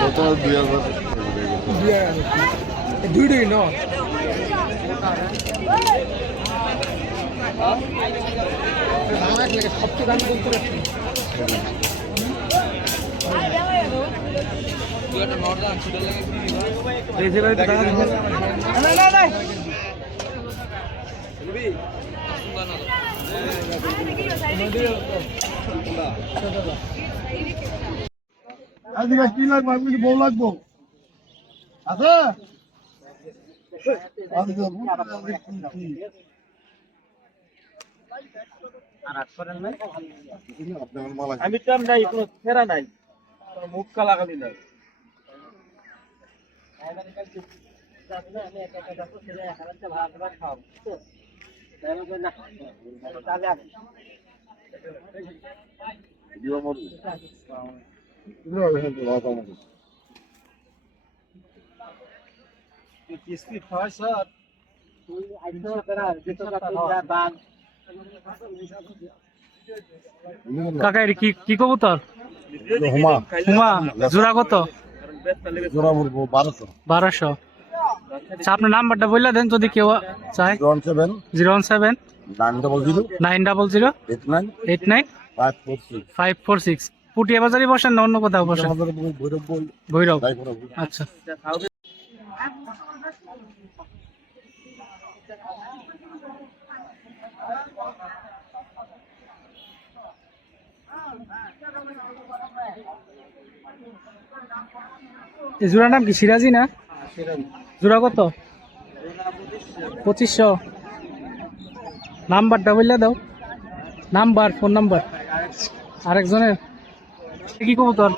গতকাল দুই হাজার দুইটাই ন? সবচেয়ে দাম করতে পারছি আজকে কি লাগবে? আমি বউ লাগবো। আছে? আমি তো নাই? কোনো ফেরা নাই। মুখ কালা কালি নাই। স্যার কাকা এটা কি কি কবুতর? হুমা। হুমা। জোড়া কত? জোড়া বলব বারোশো। বারোশো। আচ্ছা আপনার নাম্বারটা বললে দেন যদি কেউ চায়। One seven. Zero one seven. Nine double zero. Nine double zero. Eight nine. Eight nine. Five four six. Five four six. Puthia বাজারে বসেন না অন্য কোথাও বসেন? ভৈরব। আচ্ছা। জোড়ার নাম কি? সিরাজি না? জোড়া কত? পঁচিশশো। নাম্বারটা বললে দাও। Number phone number. আরেকজনের? কি কবুতর?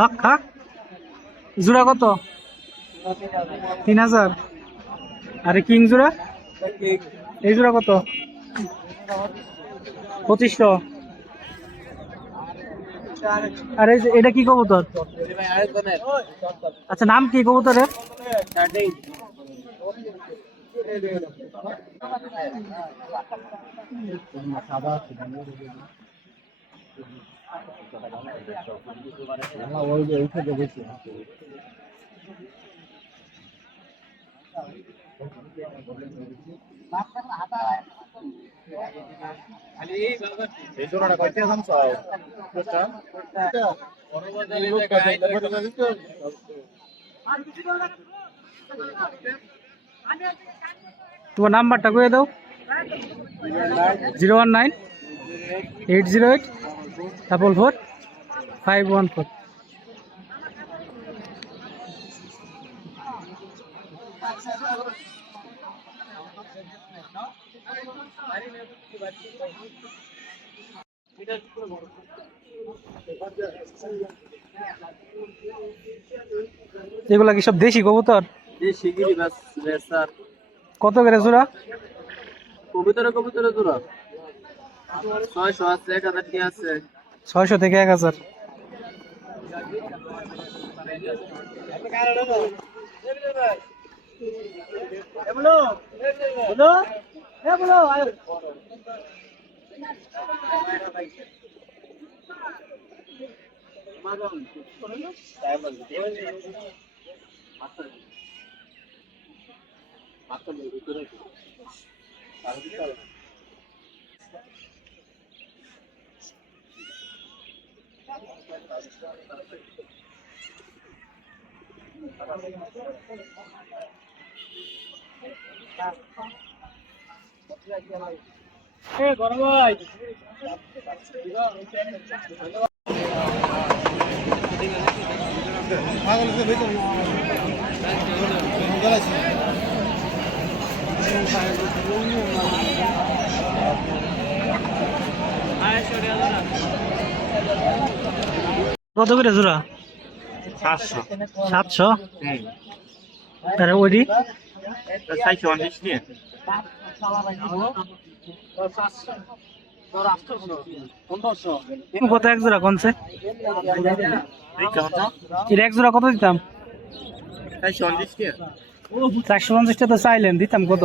লক্ষা? জোড়া কত? তিন হাজার। আরে কিং জোড়া? এই জোড়া কত? পঁচিশশো। আরে এটা কি কবুতর? আচ্ছা নাম কি কবুতরের? এই জোড়াটা কয়তে আসাম চাও তোমার নাম্বারটা করে দাও। Zero one nine eight zero eight. Double four five one four এগুলা কি সব দেশি কবুতর? কত করে জোড়া? কবুতরে কবুতরে দূর ছয়শো আছে এক হাজার কি আছে ছয়শো থেকে এক কত করে জোড়া? সাতশো। সাতশো? আরে ওইটি চারশো পঞ্চাশ নিয়ে। কত এক জোড়া কোনছে? এর এক জোড়া কত দিতাম? চারশো পঞ্চাশটা তো চাইলেন দিতাম কত?